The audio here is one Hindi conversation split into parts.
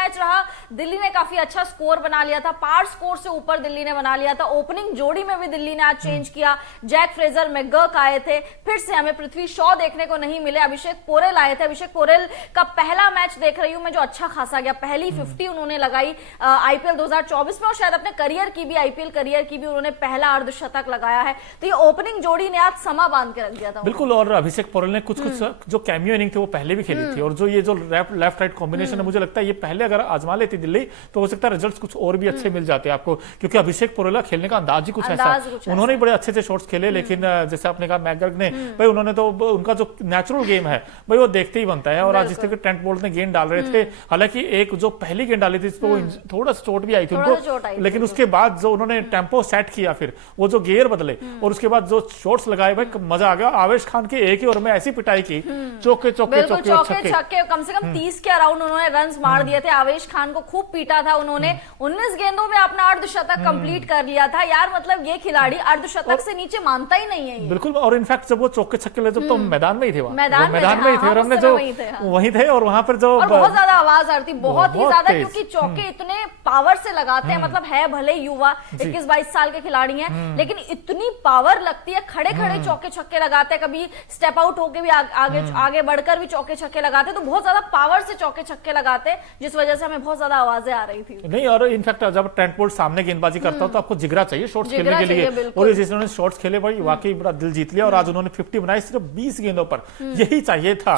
मैच रहा, दिल्ली ने काफी अच्छा स्कोर बना लिया था, पार स्कोर से ऊपर दिल्ली ने बना लिया था। ओपनिंग जोड़ी में भी दिल्ली ने आज चेंज किया, जैक फ्रेजर, मैकगर्क आए थे, फिर से हमें पृथ्वी शॉ देखने को नहीं मिले, अभिषेक पोरेल आए थे। अभिषेक पोरेल का पहला मैच देख रही हूं मैं जो अच्छा खासा गया, पहली 50 उन्होंने लगाई आईपीएल 2024 में, और शायद अपने करियर की भी, आईपीएल करियर की भी उन्होंने पहला अर्धशतक लगाया है। तो ये ओपनिंग जोड़ी ने आज समा बांध के रख दिया था बिल्कुल। और अभिषेक पोरेल ने कुछ जो कैमियो इनिंग थे वो पहले भी खेली थी, और जो ये जो लेफ्ट राइट कॉम्बिनेशन है, मुझे लगता है ये पहले अगर आजमा लेती दिल्ली तो हो सकता है रिजल्ट्स कुछ और भी अच्छे मिल जाते हैं आपको, क्योंकि अभिषेक पोरेल खेलने का अंदाज ही कुछ ऐसा है। उन्होंने बड़े अच्छे से शॉट्स खेले, लेकिन जैसे आपने कहा मैकगर्क ने, भाई उन्होंने तो उनका जो नेचुरल गेम है भाई वो देखते ही बनता है। और आज जिस तरह ट्रेंट बोल्ट ने गेंद डाल रहे थे, हालांकि एक जो पहली गेंद डाली थी इस पर थोड़ा सा चोट भी आई थी उनको, लेकिन उसके बाद जो उन्होंने टेम्पो सेट किया, फिर वो जो गियर बदले और उसके बाद जो शॉट्स लगाए, भाई मजा आ गया। आवेश खान की एक ही ओवर में ऐसी पिटाई की, चौके चौके चौके छक्के, कम से कम 30 के अराउंड उन्होंने रन्स मार दिए थे। आवेश खान को खूब पीटा था उन्होंने, 19 गेंदों में अपना अर्धशतक कंप्लीट कर लिया था यार। मतलब ये खिलाड़ी अर्धशतक से नीचे मानता ही नहीं है बिल्कुल। और इनफैक्ट जब वो चौके छक्के ले, जब तो मैदान में ही थे, मैदान में ही थे, और हमने जो वहीं थे, और वहां पर जो बहुत ज्यादा आवाज आ रही थी, बहुत ही ज्यादा, क्योंकि चौके इतने पावर से लगाते हैं। मतलब है भले युवा 21-22 साल के खिलाड़ी हैं, लेकिन इतनी पावर लगती है, खड़े खड़े चौके छक्के लगाते हैं, कभी स्टेप आउट होके भी आगे बढ़कर भी चौके छक्के लगाते, तो बहुत ज्यादा पावर से चौके छक्के लगाते, जिस वजह से हमें बहुत ज्यादा आवाजें आ रही थी। नहीं, और इनफैक्ट जब ट्रेंट बोल्ट सामने गेंदबाजी करता हो तो आपको जिगरा चाहिए शॉट्स खेलने के लिए, और जिन्होंने शॉट्स खेले भाई वाकई बड़ा दिल जीत लिया। और आज उन्होंने 50 बनाई सिर्फ 20 गेंदों पर, यही चाहिए था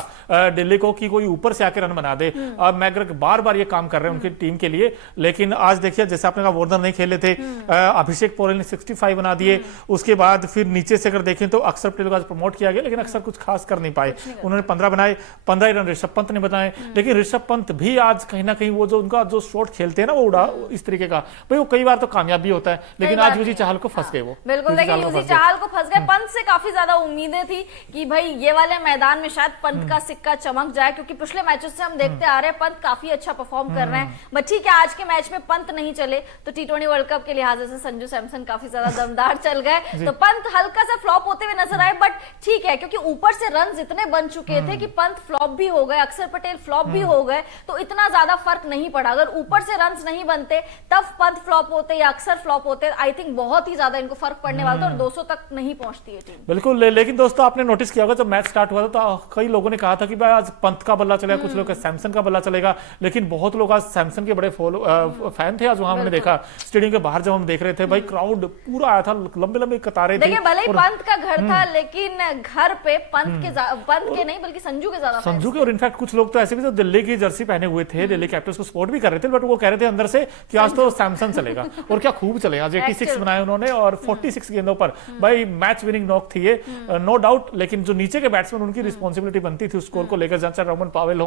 दिल्ली को कि कोई ऊपर से आके रन बना दे। मैकगर्क बार बार ये काम कर रहे हैं उनकी टीम के लिए, लेकिन आज देखिए जैसे आपने कहा वार्नर नहीं खेले थे, अभिषेक पोरेल ने 65 बना दिए। उसके बाद फिर नीचे से अगर देखें तो अक्षर पटेल को आज प्रमोट किया गया, लेकिन अक्षर कुछ खास कर नहीं पाए। उन्होंने 15 बनाए, 15 रन ऋषभ पंत ने बनाए, लेकिन ऋषभ पंत भी आज कहीं ना कहीं वो जो उनका जो शॉट खेलते हैं ना वो उड़ा इस तरीके का, भाई वो कई बार तो कामयाब भी होता है, लेकिन आज यूजी चाहल को फंस गए वो। बिल्कुल, लेकिन यूजी चाहल को फंस गए। पंत से काफी ज्यादा उम्मीदें थी कि भाई ये वाले मैदान में शायद पंत का सिक्का चमक जाए, क्योंकि पिछले मैचेस से हम देखते आ रहे हैं पंत काफी अच्छा परफॉर्म कर रहे हैं। बट ठीक है, आज के मैच में पंत नहीं चले तो T20 वर्ल्ड कप के लिहाज से संजू सैमसन काफी ज्यादा दमदार चल गए, तो पंत हल्का सा फ्लॉप होते हुए नजर आए। बट ठीक है, क्योंकि ऊपर से रन इतने बन चुके थे कि पंत फ्लॉप भी हो गए, अक्षर पटेल फ्लॉप भी हो गए, तो इतना ज्यादा फर्क नहीं पड़ा। अगर ऊपर से रन नहीं बनते तब पंत फ्लॉप होते या अक्षर फ्लॉप होते, आई थिंक बहुत ही ज्यादा इनको फर्क पड़ने वाला था और 200 तक नहीं पहुंचती है टीम। बिल्कुल, लेकिन दोस्तों आपने नोटिस किया होगा जब मैच स्टार्ट हुआ था तो कई लोगों ने कहा था कि भाई आज पंत का बल्ला चलेगा, कुछ लोग सैमसन का बल्ला चलेगा, लेकिन बहुत लोग आज सैमसन के बड़े फैन थे। आज वहां हमने देखा स्टेडियम के बाहर जब हम देख रहे थे, भाई क्राउड पूरा आया था, लंबे लंबे कतारें थी। देखिए भले ही पंत का घर था, लेकिन घर पे पंत के नहीं बल्कि संजू के ज्यादा, संजू के। और इनफैक्ट कुछ लोग तो ऐसे भी जो दिल्ली की जर्सी पहने हुए थे, दिल्ली कैपिटल्स को सपोर्ट भी कर रहे थे, बट वो कह रहे थे अंदर से कि आज तो सैमसन चलेगा, और क्या खूब चलेगा। आज 86 बनाए उन्होंने और 46 गेंदों पर, भाई मैच विनिंग नॉक थी ये, नो डाउट। लेकिन जो नीचे के बैट्समैन उनकी रिस्पॉन्सिबिलिटी बनती थी उस स्कोर को लेकर, चाहे रोमन पावेल हो,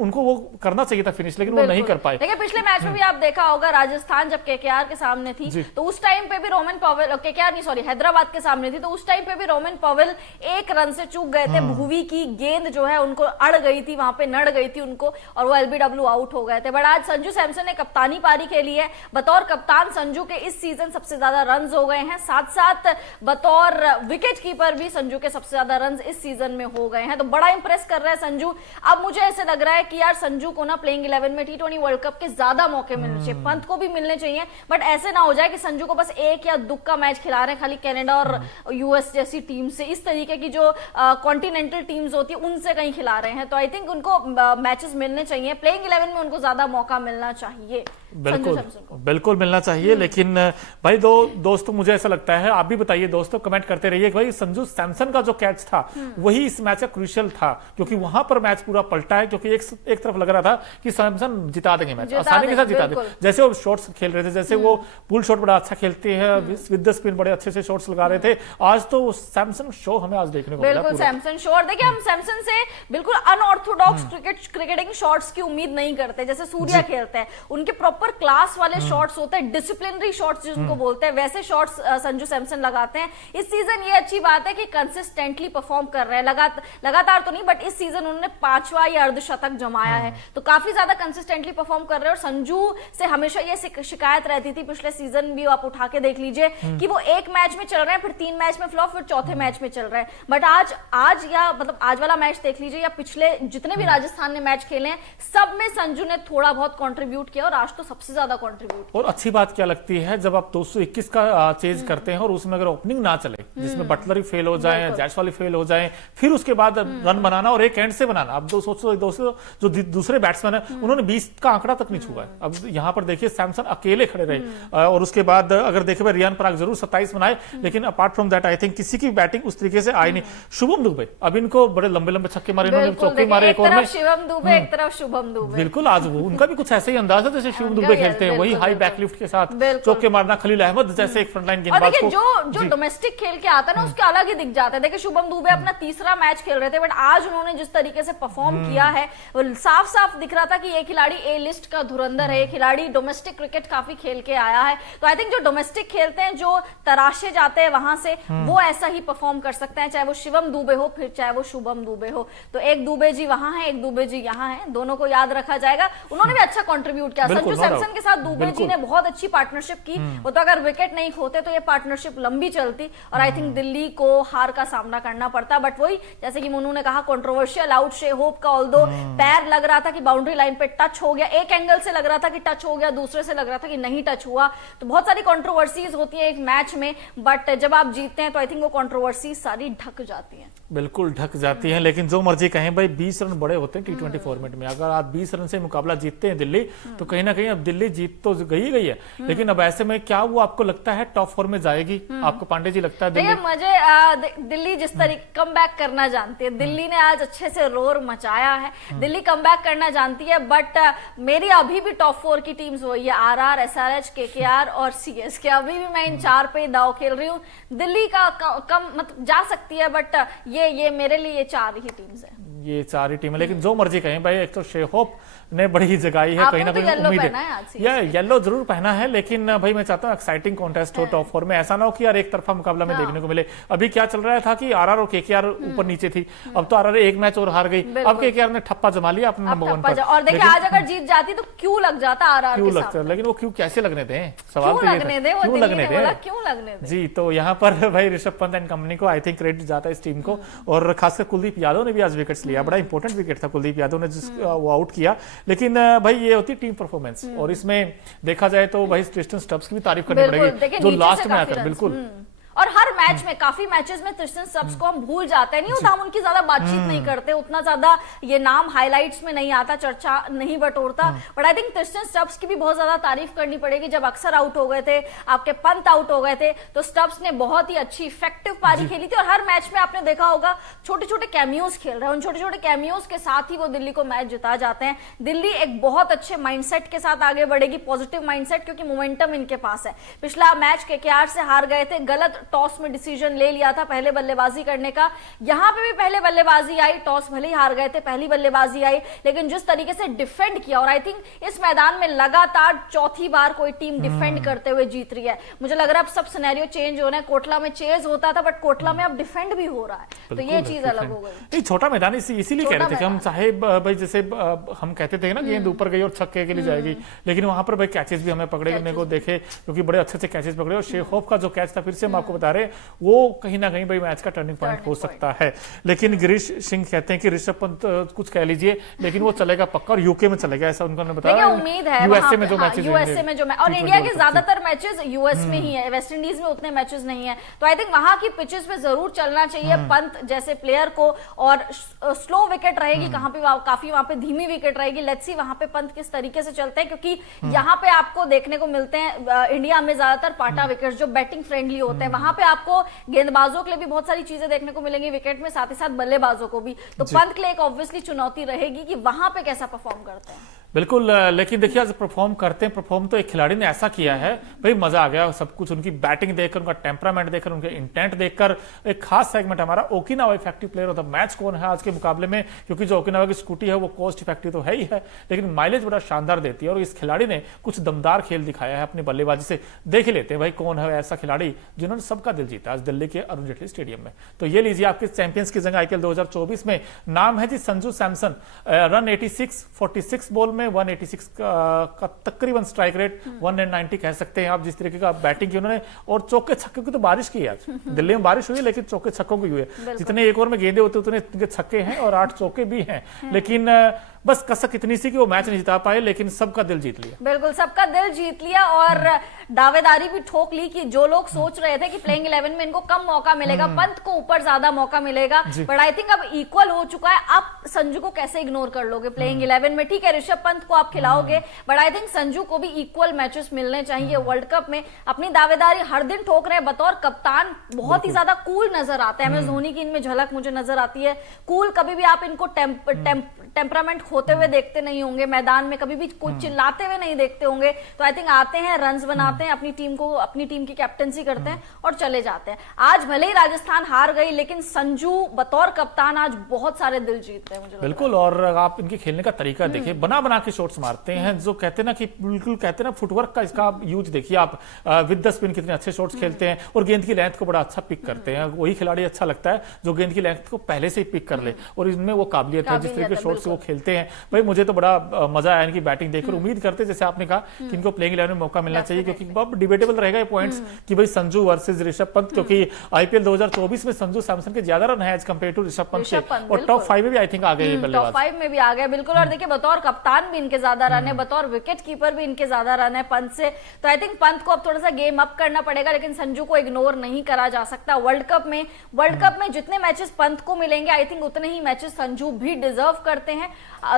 उनको वो करना चाहिए था फिनिश, लेकिन वो नहीं कर पाए। देखिए पिछले मैच में भी आप देखा होगा, राजस्थान जब केकेआर के सामने थी तो उस टाइम पे भी रोमन पावेल, केकेआर नहीं सॉरी हैदराबाद के सामने थी, तो उस टाइम पे भी रोमन पावेल एक रन से चूक गए थे। भुवी की गेंद जो है उनको अड़ गई थी, वहां पे नड़ गई थी उनको, और वो एलबीडब्ल्यू आउट हो गए थे। बट आज संजू सैमसन ने कप्तानी पारी खेली है, बतौर कप्तान संजू के इस सीजन सबसे ज्यादा रन हो गए हैं, साथ साथ बतौर विकेट कीपर भी संजू के सबसे ज्यादा रन इस सीजन में हो गए हैं, तो बड़ा इंप्रेस कर रहा है संजू। अब मुझे ऐसे लग रहा है कि यार संजू को ना प्लेइंग 11 में T20 वर्ल्ड कप के ज्यादा मौके मिलने चाहिए, पंत को भी मिलने चाहिए, बट ऐसे ना हो जाए कि संजू को बस एक या दुख का मैच खिला रहे हैं खाली कनाडा और यूएस जैसी टीम से, इस तरीके की जो कॉन्टिनेंटल टीम्स होती है उनसे कहीं खिला रहे हैं। तो आई थिंक उनको मैचेस मिलने चाहिए, प्लेइंग 11 में उनको ज्यादा मौका मिलना चाहिए। बिल्कुल बिल्कुल मिलना चाहिए। लेकिन भाई दोस्तों मुझे ऐसा लगता है, आप भी बताइए दोस्तों, कमेंट करते रहिए कि भाई संजू सैमसन का जो कैच था वही इस मैच का क्रूशियल था, क्योंकि वहां पर मैच पूरा पलटा है, क्योंकि एक तरफ लग रहा था कि सैमसन जिता देंगे मैच, आसानी के साथ जिता देंगे। जैसे वो शॉट्स खेल रहे थे, जैसे वो पुल शॉट बड़ा अच्छा खेलते हैं, विद द स्पिन बड़े अच्छे से शॉट्स लगा रहे थे, आज तो सैमसन शो हमें आज देखने को मिला। बिल्कुल सैमसन शो, और देखिए हम सैमसन से बिल्कुल अनऑर्थोडॉक्स क्रिकेटिंग शॉट्स की उम्मीद नहीं करते, जैसे सूर्या खेलते हैं, उनके प्रॉपर क्लास वाले शॉट्स होते हैं, डिसिप्लिनरी शॉट्स जिनको बोलते हैं, वैसे शॉट्स संजू सैमसन लगाते हैं। इस सीजन ये अच्छी बात है कि कंसिस्टेंटली परफॉर्म कर रहे हैं, लगातार तो नहीं, बट इस सीजन उन्होंने 5वां या अर्धशतक जमाया है, तो काफी ज्यादा कंसिस्टेंटली परफॉर्म कर रहे हैं। और संजू से हमेशा ये शिकायत रहती थी, पिछले सीजन भी आप उठा के देख लीजिए कि वो एक मैच में चल रहे हैं, फिर 3 मैच में फ्लॉप, फिर चौथे मैच में चल रहे हैं। बट आज या मतलब आज वाला मैच देख लीजिए या पिछले जितने भी राजस्थान ने मैच खेले हैं, सब में संजू ने थोड़ा बहुत कंट्रीब्यूट किया और आज तो सबसे ज्यादा कंट्रीब्यूट। और अच्छी बात क्या लगती है जब आप 221 का चेज करते हैं और उसमें अगर ओपनिंग ना चले, जिसमें बटलर ही फेल हो जाए, जायसवाल फेल हो जाए, फिर उसके बाद रन बनाना और एक एंड से बनाना। अब 200 जो दूसरे बैट्समैन है उन्होंने 20 का आंकड़ा तक नहीं छुआ है। अब यहाँ पर देखिए सैमसन अकेले खड़े रहे और उसके बाद अगर देखे रियान पराग जरूर 27 बनाए, लेकिन apart from that I think किसी की बैटिंग उस तरीके से आई नहीं। शुभम दुबे अब इनको बड़े लंबे लंबे छक्के मारे, इन्होंने चौके मारे एक और में। शिवम दुबे एक तरफ शुभम दुबे, बिल्कुल आज वो उनका भी कुछ ऐसे ही अंदाज है जैसे शिवम दुबे खेलते हैं, वही हाई बैकलिफ्ट के साथ चौके मारना। खलील अहमद जैसे एक फ्रंटलाइन गेंदबाज को जो डोमेस्टिक खेल के आता है ना उसके अलग ही दिख जाता है। देखिए शुभम दुबे अपना तीसरा मैच खेल रहे थे, बट आज उन्होंने जिस तरीके से परफॉर्म किया है वो साफ साफ दिख रहा था कि ये खिलाड़ी ए लिस्ट का धुरंधर है, ये खिलाड़ी डोमेस्टिक क्रिकेट काफी खेल के आया है। तो आई थिंक जो डोमेस्टिक खेलते हैं, जो तराशे जाते हैं वहां से, वो ऐसा ही परफॉर्म कर सकते हैं, चाहे वो शिवम दुबे हो फिर चाहे वो शुभम दुबे हो। तो एक दुबे जी वहां है, एक दुबे जी यहाँ है, दोनों को याद रखा जाएगा। उन्होंने भी अच्छा कंट्रीब्यूट किया। संजू सैमसन के साथ दुबे जी ने बहुत अच्छी पार्टनरशिप की। वो तो अगर विकेट नहीं खोते तो ये पार्टनरशिप लंबी चलती और आई थिंक दिल्ली को हार का सामना करना पड़ता। बट वही जैसे कि मोनू ने कहा, कंट्रोवर्शियल आउट शे होप का, ऑल्दो पैर लग रहा था कि बाउंड्री लाइन पे टच हो गया, एक एंगल से लग रहा था कि टच हो गया, दूसरे से लग रहा था कि नहीं टच हुआ। तो बहुत सारी कंट्रोवर्सीज होती है एक मैच में, बट जब आप जीतते हैं तो आई थिंक वो कंट्रोवर्सी सारी ढक जाती है। बिल्कुल ढक जाती है। लेकिन जो मर्जी कहें भाई 20 रन बड़े होते हैं T20 फॉर्मेट में। अगर आप 20 रन से मुकाबला जीतते हैं दिल्ली, तो कहीं ना कहीं अब दिल्ली जीत तो गई है, लेकिन अब ऐसे में क्या वो आपको लगता है टॉप 4 में जाएगी? आपको पांडे जी लगता है दिल्ली? मुझे दिल्ली जिस तरीके कमबैक करना जानती है, दिल्ली ने आज अच्छे से रोर मचाया है, दिल्ली कमबैक करना जानती है। बट मेरी अभी भी टॉप 4 की टीम्स वही है, आरआर, एसआरएच, केकेआर और सीएसके। अभी भी मैं इन 4 पे दाव खेल रही हूँ। दिल्ली का कम मतलब जा सकती है, बट ये मेरे लिए ये 4 ही टीम्स है, ये 4 ही टीम है। लेकिन जो मर्जी कहें भाई, एक तो शेहोप ने बड़ी ही जगाई है, कहीं ना कहीं उम्मीद है। येलो जरूर पहना है, लेकिन भाई मैं चाहता हूँ एक्साइटिंग कॉन्टेस्ट हो टॉप 4 में। ऐसा ना हो कि यार एक तरफा मुकाबला में देखने को मिले। अभी क्या चल रहा था कि आरआर और केकेआर ऊपर नीचे थी, अब तो आरआर एक मैच और हार गई, अब केकेआर ने ठप्पा जमा लिया अपने नंबर 1 पर। और देखिए आज अगर जीत जाती तो क्यों लग जाता आरआर क्यों लगता, लेकिन वो क्यों कैसे लगने दें? सवाल तो ये क्यों लगने दें जी। तो यहाँ पर भाई ऋषभ पंत एंड कंपनी को आई थिंक क्रेडिट जाता है इस टीम को, और खासकर कुलदीप यादव ने भी आज विकेट्स लिया। बड़ा इंपॉर्टेंट विकेट था कुलदीप यादव ने वो आउट किया। लेकिन भाई ये होती टीम परफॉर्मेंस, और इसमें देखा जाए तो भाई ट्रिस्टन स्टब्स की भी तारीफ करनी पड़ेगी जो लास्ट में आकर बिल्कुल। और हर मैच में, काफी मैचेस में ट्रिस्टन स्टब्स को हम भूल जाते हैं, नहीं होता, हम उनकी ज्यादा बातचीत नहीं करते, उतना ज्यादा ये नाम हाइलाइट्स में नहीं आता, चर्चा नहीं बटोरता। But I think Tristan Stubbs की भी बहुत ज्यादा तारीफ करनी पड़ेगी। जब अक्सर आउट हो गए थे, आपके पंत आउट हो गए थे, तो स्टब्स ने बहुत ही अच्छी इफेक्टिव पारी खेली थी। और हर मैच में आपने देखा होगा छोटे छोटे कैमियोज खेल रहे हैं, उन छोटे छोटे कैमियोज के साथ ही वो दिल्ली को मैच जिता जाते हैं। दिल्ली एक बहुत अच्छे माइंडसेट के साथ आगे बढ़ेगी, पॉजिटिव माइंडसेट, क्योंकि मोमेंटम इनके पास है। पिछला मैच केकेआर से हार गए थे, गलत टॉस में डिसीजन ले लिया था पहले बल्लेबाजी करने का। यहां पे भी पहले बल्लेबाजी आई, टॉस भले ही हार गए थे, पहली बल्लेबाजी आई, लेकिन जिस तरीके से डिफेंड किया, और आई थिंक इस मैदान में लगातार चौथी बार कोई टीम डिफेंड करते हुए जीत रही है। मुझे लग रहा है अब सब सिनेरियो चेंज हो रहे हैं। कोटला में चेज होता था, बट कोटला में अब डिफेंड भी हो रहा है, तो ये चीज अलग हो गई। छोटा मैदान इसीलिए कह रहे थे कि हम चाहे भाई जैसे हम कहते थे ना गेंद ऊपर गई और छक्के के लिए जाएगी, लेकिन वहां पर भाई कैचेस भी हमें पकड़े को देखे, क्योंकि बड़े अच्छे से कैचेस पकड़े। और शेखोफ का जो कैच था, फिर से हम आपको बता रहे, वो कहीं ना कहीं भाई मैच का टर्निंग पॉइंट हो सकता है। लेकिन गिरीश सिंह कहते हैं कि ऋषभ पंत कुछ कह लीजिए, लेकिन वो चलेगा पक्का और यूके में चलेगा, ऐसा उन्होंने बताया। उम्मीद है यूएसए में जो मैचेस यूएसए में जो और इंडिया के ज्यादातर मैचेस यूएस में ही है, वेस्ट इंडीज में उतने मैचेस नहीं है। तो आई थिंक वहां की पिचेस पे जरूर चलना चाहिए पंत जैसे प्लेयर को, और स्लो विकेट रहेगी, कहां पे काफी वहां पे धीमी विकेट रहेगी। लेट्स सी वहां पे पंत किस तरीके से चलते हैं, क्योंकि यहाँ पे आपको देखने को मिलते हैं इंडिया में ज्यादातर पाटा विकेट जो बैटिंग फ्रेंडली होते हैं। वहां पे आपको गेंदबाजों के लिए भी बहुत सारी चीजें देखने को मिलेंगी विकेट में, साथ ही साथ बल्लेबाजों को भी। तो पंत के लिए एक ऑब्वियसली चुनौती रहेगी कि वहां पे कैसा परफॉर्म करते हैं। बिल्कुल, लेकिन देखिए आज परफॉर्म करते हैं, परफॉर्म तो एक खिलाड़ी ने ऐसा किया है भाई मजा आ गया सब कुछ, उनकी बैटिंग देखकर, उनका टेम्परामेंट देखकर, उनके इंटेंट देखकर। एक खास सेगमेंट हमारा Okinawa effective player of the match कौन है आज के मुकाबले में, क्योंकि जो ओकिनावा की स्कूटी है वो कॉस्ट इफेक्टिव तो है ही है, लेकिन माइलेज बड़ा शानदार देती है। और इस खिलाड़ी ने कुछ दमदार खेल दिखाया है अपनी बल्लेबाजी से। देख ही लेते हैं भाई कौन है ऐसा खिलाड़ी जिन्होंने सबका दिल जीता आज दिल्ली के अरुण जेटली स्टेडियम में। तो ये लीजिए आपके चैंपियंस की जगह IPL 2024 में नाम है जी संजू सैमसन। रन 86, 46 बॉल में 186 का तकरीबन स्ट्राइक रेट, 190 कह सकते हैं आप, जिस तरीके का बैटिंग की उन्होंने। और चौके छक्के की तो बारिश की है दिल्ली में, बारिश हुई लेकिन चौके छक्कों की हुई है। जितने एक ओवर में गेंदे होते उतने छक्के हैं और 8 चौके भी हैं। लेकिन बस कसक इतनी सी कि वो मैच नहीं जिता पाए, लेकिन सबका दिल जीत लिया। बिल्कुल सबका दिल जीत लिया और दावेदारी भी ठोक ली कि जो लोग सोच रहे थे कि प्लेइंग 11 में इनको कम मौका मिलेगा, पंत को ऊपर ज्यादा मौका मिलेगा, बट आई थिंक अब इक्वल हो चुका है। आप संजू को कैसे इग्नोर कर लोगे प्लेइंग 11 में? ठीक है ऋषभ पंत को आप खिलाओगे, बट आई थिंक संजू को भी इक्वल मैचेस मिलने चाहिए वर्ल्ड कप में। अपनी दावेदारी हर दिन ठोक रहे हैं, बतौर कप्तान बहुत ही ज्यादा कूल नजर आता है। एमएस धोनी की इनमें झलक मुझे नजर आती है, कूल। कभी भी आप इनको टेम्परामेंट खोते हुए देखते नहीं होंगे, मैदान में कभी भी कुछ चिल्लाते हुए नहीं देखते होंगे। तो आई थिंक आते हैं, रन्स बनाते हैं, अपनी टीम की कैप्टनसी करते हैं और चले जाते हैं। आज भले ही राजस्थान हार गई, लेकिन संजू बतौर कप्तान आज बहुत सारे दिल जीत रहे हैं मुझे। बिल्कुल, और आप इनके खेलने का तरीका देखिए, बना के शॉट्स मारते हैं, जो कहते हैं ना कि बिल्कुल कहते हैं ना फुटवर्क का इसका यूज देखिए आप। विद द स्पिन कितने अच्छे शॉट्स खेलते हैं और गेंद की लेंथ को बड़ा अच्छा पिक करते हैं। वही खिलाड़ी अच्छा लगता है जो गेंद की लेंथ को पहले से ही पिक कर ले, और इनमें वो काबिलियत है जिस तरीके के शॉट्स वो खेलते हैं। भाई मुझे तो बड़ा मजा आया इनकी बैटिंग देखकर। उम्मीद करते जैसे आपने कहा कि इनको प्लेइंग 11 में मौका मिलना चाहिए, क्योंकि अब डिबेटेबल रहेगा ये पॉइंट्स कि भाई संजू वर्सेस ऋषभ पंत, क्योंकि आईपीएल 2024 में संजू सैमसन के ज्यादा रन है as compare to Rishabh Pant के, और टॉप 5 में भी आई थिंक आ गए बल्लेबाज, टॉप 5 में भी आ गए बिल्कुल। और देखिए बतौर कप्तान भी इनके ज्यादा रन है, बतौर विकेट कीपर भी इनके ज्यादा रन है पंत से। तो आई थिंक पंत को अब थोड़ा सा गेम अप करना पड़ेगा, लेकिन संजू को इग्नोर नहीं करा जा सकता। वर्ल्ड कप में जितने मैचेस पंत को मिलेंगे, आई थिंक उतने ही मैचेस संजू भी डिजर्व करते हैं।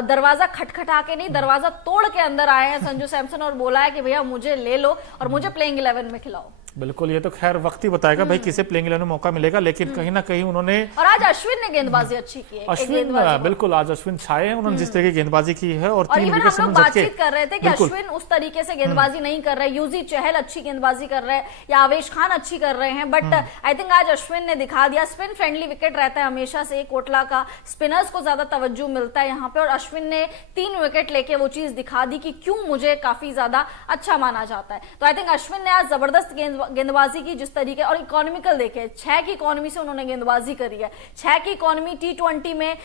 दरवाजा खटखटा के नहीं, दरवाजा तोड़ के अंदर आए हैं संजू सैमसन और बोला है कि भैया मुझे ले लो और मुझे प्लेइंग 11 में खिलाओ। बिल्कुल, ये तो खैर वक्त ही बताएगा भाई किसे प्लेइंग 11 में मौका मिलेगा, लेकिन कहीं ना कहीं उन्होंने, और आज अश्विन ने गेंदबाजी अच्छी की है। अश्विन बिल्कुल आज अश्विन छाए हैं, उन्होंने जिस तरीके की गेंदबाजी की है, और 3 विकेट हम लोग बातचीत कर रहे थे कि अश्विन उस तरीके से गेंदबाजी नहीं कर रहे। यूजी चहल अच्छी गेंदबाजी कर रहे हैं या आवेश खान अच्छी कर रहे हैं, बट आई थिंक आज अश्विन ने दिखा दिया। स्पिन फ्रेंडली विकेट रहता है हमेशा से कोटला का, स्पिनर्स को ज्यादा तवज्जो मिलता है यहाँ पे, और अश्विन ने 3 विकेट लेके वो चीज दिखा दी कि क्यों मुझे काफी ज्यादा अच्छा माना जाता है। तो आई थिंक अश्विन ने आज जबरदस्त गेंदबाजी की, जिस तरीके, और इकोनॉमिकल देखे 6 की इकोनॉमी से उन्होंने गेंदबाजी करी है। 6 की इकोनॉमी T20 में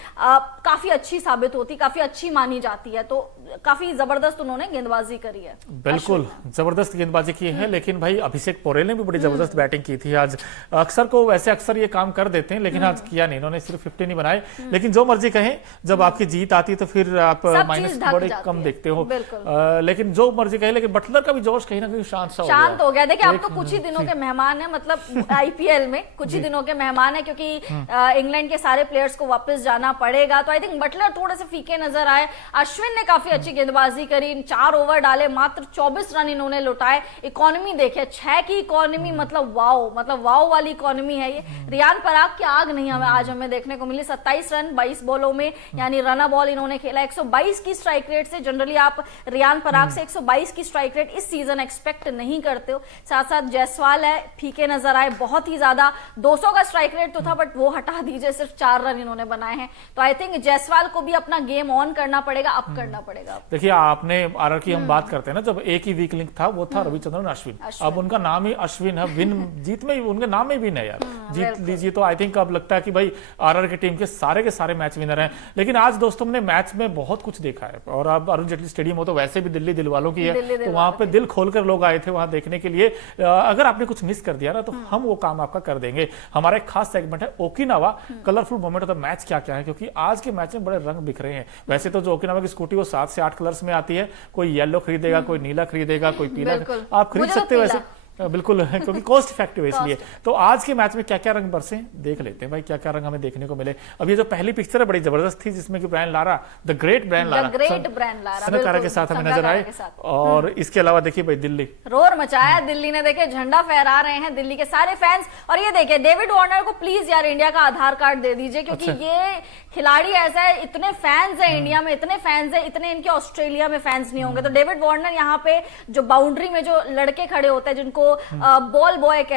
काफी अच्छी साबित होती, काफी अच्छी मानी जाती है। तो काफी जबरदस्त उन्होंने गेंदबाजी करी है। बिल्कुल जबरदस्त गेंदबाजी की है, लेकिन भाई अभिषेक पोरेल ने भी बड़ी जबरदस्त बैटिंग की थी आज। अक्सर ये काम कर देते हैं, लेकिन आज किया नहीं, इन्होंने सिर्फ 50 नहीं बनाए। लेकिन जो मर्जी कहें, जब आपकी जीत आती है तो फिर आप माइनस बड़े कम देखते हो, लेकिन जो मर्जी कहे, लेकिन बटलर का भी जोश कहीं ना कहीं शांत हो गया। देखिए आप तो कुछ ही दिनों के मेहमान है, मतलब आईपीएल में कुछ ही दिनों के मेहमान है, क्योंकि इंग्लैंड के सारे प्लेयर्स को वापस जाना पड़ेगा। तो आई थिंक बटलर थोड़े से फीके नजर आए। अश्विन ने काफी अच्छी गेंदबाजी करी, 4 ओवर डाले, मात्र 24 रन इन्होंने लुटाए। इकोनॉमी देखिए 6 की इकोनॉमी, मतलब वाओ वाली इकोनॉमी है ये। रियान पराग की आग नहीं आज हमें देखने को मिली। 27 रन 22 बॉलों में, यानी रन बॉल इन्होंने खेला। 122 की स्ट्राइक रेट से, जनरली आप रियान पराग से 122 की स्ट्राइक रेट इस सीजन एक्सपेक्ट नहीं करते हो। साथ साथ जायसवाल है, फीके नजर आए बहुत ही ज्यादा। 200 का स्ट्राइक रेट तो था, बट वो हटा दीजिए, सिर्फ 4 रन इन्होंने बनाए हैं। तो आई थिंक जायसवाल को भी अपना गेम ऑन करना पड़ेगा, अप करना पड़ेगा। देखिए आपने आरआर की हम बात करते हैं ना, जब एक ही वीक लिंक था वो था रविचंद्रन अश्विन। अब उनका नाम ही अश्विन है, विन जीत में उनके नाम में विन है यार, जीत लीजिए। तो आई थिंक अब लगता है कि भाई आरआर की टीम के सारे मैच विनर हैं। लेकिन आज दोस्तों ने मैच में बहुत कुछ देखा है, और अब अरुण जेटली स्टेडियम हो तो वैसे भी दिल्ली दिल वालों की है, तो वहां पे दिल खोलकर लोग आए थे वहां देखने के लिए। अगर आपने कुछ मिस कर दिया ना, तो हम वो काम आपका कर देंगे। हमारा एक खास सेगमेंट है Okinawa colourful moment of the match क्या क्या है, क्योंकि आज के मैच में बड़े रंग बिखरे हैं। वैसे तो जो ओकिनावा की स्कूटी वो 7 से 8 कलर्स में आती है, कोई येलो खरीदेगा, कोई नीला खरीदेगा, कोई पीला, आप खरीद सकते हो वैसे, बिल्कुल, क्योंकि कॉस्ट इफेक्टिव है इसलिए। तो आज के मैच में क्या क्या रंग बरसे देख लेते हैं भाई, क्या क्या रंग हमें देखने को मिले। अब ये जो पहली पिक्चर है बड़ी जबरदस्त थी, जिसमें कि Brian Lara, the great Brian Lara Sangakkara के साथ हमें नजर आए। और इसके अलावा देखिए भाई दिल्ली रोर मचाया, दिल्ली ने देखे झंडा फहरा रहे हैं दिल्ली के सारे फैंस। और ये देखिए डेविड वार्नर को प्लीज यार इंडिया का आधार कार्ड दे दीजिए, क्योंकि ये खिलाड़ी ऐसा है, इतने फैंस है इंडिया में, इतने फैंस है, इतने इनके ऑस्ट्रेलिया में फैंस नहीं होंगे। तो डेविड वार्नर यहाँ पे जो बाउंड्री में जो लड़के खड़े होते हैं, जिनको बॉल बॉय कहते